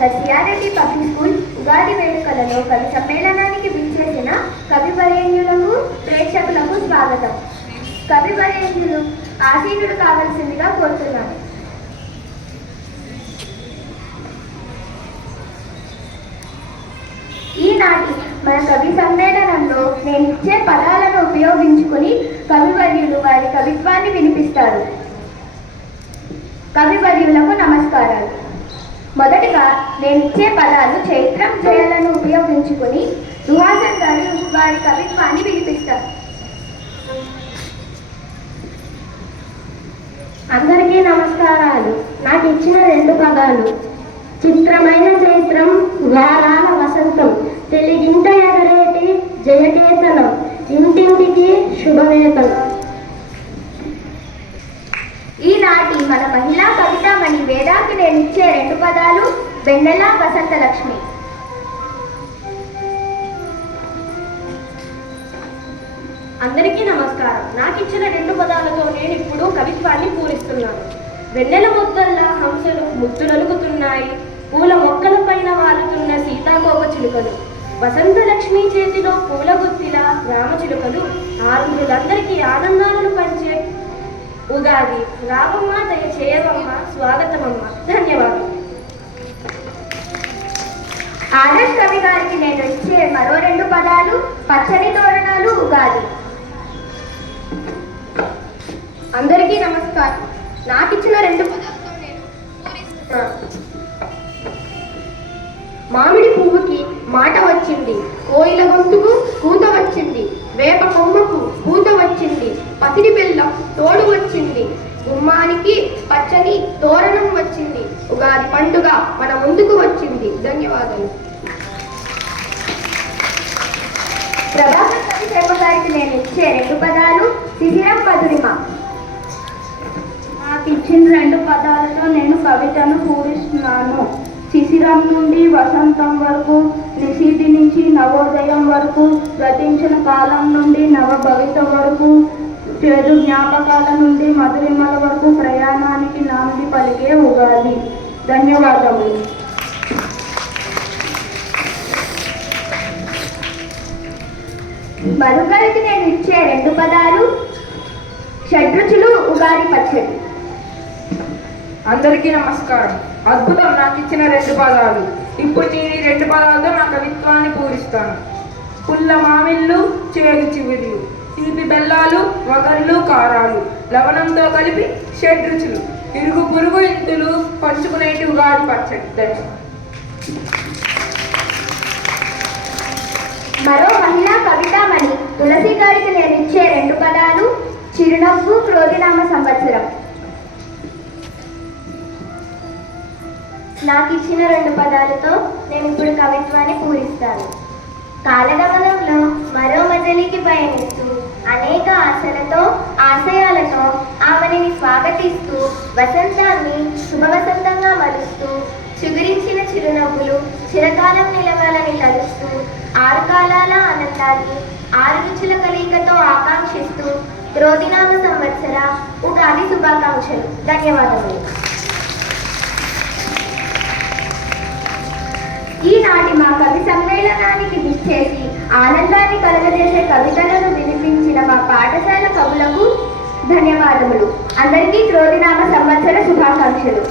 సస్యారెడ్డి public school Ugadi వేడుకలలో కవి సమ్మేళనానికి విచ్చేసిన కవి వరేణ్యులకు ప్రేక్షకులకు స్వాగతం. కవి వరేణ్యులు ఆసీనుడు కావాల్సిందిగా కోరుతున్నాను. ఈనాటి మన కవి సమ్మేళనంలో నేను ఇచ్చే పదాలను ఉపయోగించుకుని కవివర్యులు వారి కవిత్వాన్ని వినిపిస్తారు. కవివర్యులకు నమస్కారాలు. మొదటిగా నేను ఇచ్చే పదాలు చైత్రం జయలను ఉపయోగించుకుని సుహాసన్ గారు వారి కవిత్వాన్ని వినిపిస్తారు. అందరికీ నమస్కారాలు. నాకు ఇచ్చిన 2 పదాలు చిత్రమైన చైత్రం, వారాల వసంతం, తెలుగింట ఎగరేటి జయకేతనం, ఇంటింటికి శుభవేతనం. ఈనాటి మన మహిళా కవితామణి వేదాకి నేను ఇచ్చే 2 పదాలు వెన్నెల వసంతలక్ష్మి. అందరికీ నమస్కారం. నాకు ఇచ్చిన 2 పదాలతో నేను ఇప్పుడు కవిత్వాన్ని పూరిస్తున్నాను. వెన్నెల మొక్కల్లా హంసలు ముద్దులలుగుతున్నాయి, పూల మొక్కల పైన వాలుతున్న సీతాకోక చిలుకలు, వసంతలక్ష్మి చేతిలో పూల గుత్తిల రామచిలుకలు, ఆనందులందరికీ ఆనందాలను పంచే ఉగాది రామమ్మ దయ చేయవమ్మ స్వాగతమమ్మ. ధన్యవాదాలు. ఆదర్శ్ కవి గారికి నేను ఇచ్చే మరో 2 పదాలు పచ్చని తోరణాలు ఉగాది. అందరికీ నమస్కారం. నాకు ఇచ్చిన 2 పదాలతో నేను పూరిస్తున్నాను. మామిడి పువ్వుకి మాట వచ్చింది, కోయిల గొంతుకు కూత వచ్చింది, వేప కొమ్మకు పూత వచ్చింది, పసిడి బెల్లం తోడు వచ్చింది, గుమ్మానికి పచ్చని తోరణం వచ్చింది, ఉగాది పండుగ మన ముందుకు వచ్చింది. ధన్యవాదాలు. ప్రభాకర్ కవి శర్మ గారికి నేను ఇచ్చే 2 పదాలు శిశిరం మధురిమ. నాకు ఇచ్చిన 2 పదాలతో నేను కవితను పూరిస్తున్నాను. శిశిరం నుండి వసంతం వరకు, నిశీతి నుంచి నవోదయం వరకు, గతించిన కాలం నుండి నవభవిత వరకు, చేదు జ్ఞాపకాల నుండి మధురిమల వరకు ప్రయాణానికి నాంది పలికే ఉగాది. ధన్యవాదములు. మధుకరికి నేను ఇచ్చే 2 పదాలు షడ్రుచులు ఉగాది పచ్చడి. అందరికీ నమస్కారం. అద్భుతం. నాకు ఇచ్చిన 2 పదాలు. ఇప్పుడు నేను ఈ 2 పదాలతో నా కవిత్వాన్ని పూరిస్తాను. పుల్ల మామిళ్ళు, చేదు చిగుళ్ళు, తీపి బెల్లాలు, వగర్లు, కారాలు, లవణంతో కలిపి షడ్రుచులు, ఇరుగు పురుగు ఇంతులు పంచుకునేటి ఉగాది పచ్చడి. మరో మహిళా కవితామణి తులసి గారికి నేను ఇచ్చే 2 పదాలు చిరునవ్వు క్రోధినామ సంవత్సరం. నాకు ఇచ్చిన 2 పదాలతో నేను ఇప్పుడు కవిత్వాన్ని పూరిస్తాను. కాలగమనంలో మరో మజలికి పయనిస్తూ అనేక ఆశలతో ఆశయాలతో ఆమెని స్వాగతిస్తూ వసంతాన్ని శుభవసంతంగా మలుస్తూ చిగురించిన చిరునవ్వులు చిరకాలం నిలవాలని తలుస్తూ 6 కాలాల ఆనందాన్ని 6 రుచుల కలయికతో ఆకాంక్షిస్తూ క్రోధినామ సంవత్సర ఉగాది శుభాకాంక్షలు. ధన్యవాదములు. ఈనాటి మా కవి సమ్మేళనానికి విచ్చేసి ఆనందాన్ని కలగజేసే కవితలను వినిపించిన మా పాఠశాల కవులకు ధన్యవాదములు. అందరికీ క్రోధినామ సంవత్సర శుభాకాంక్షలు.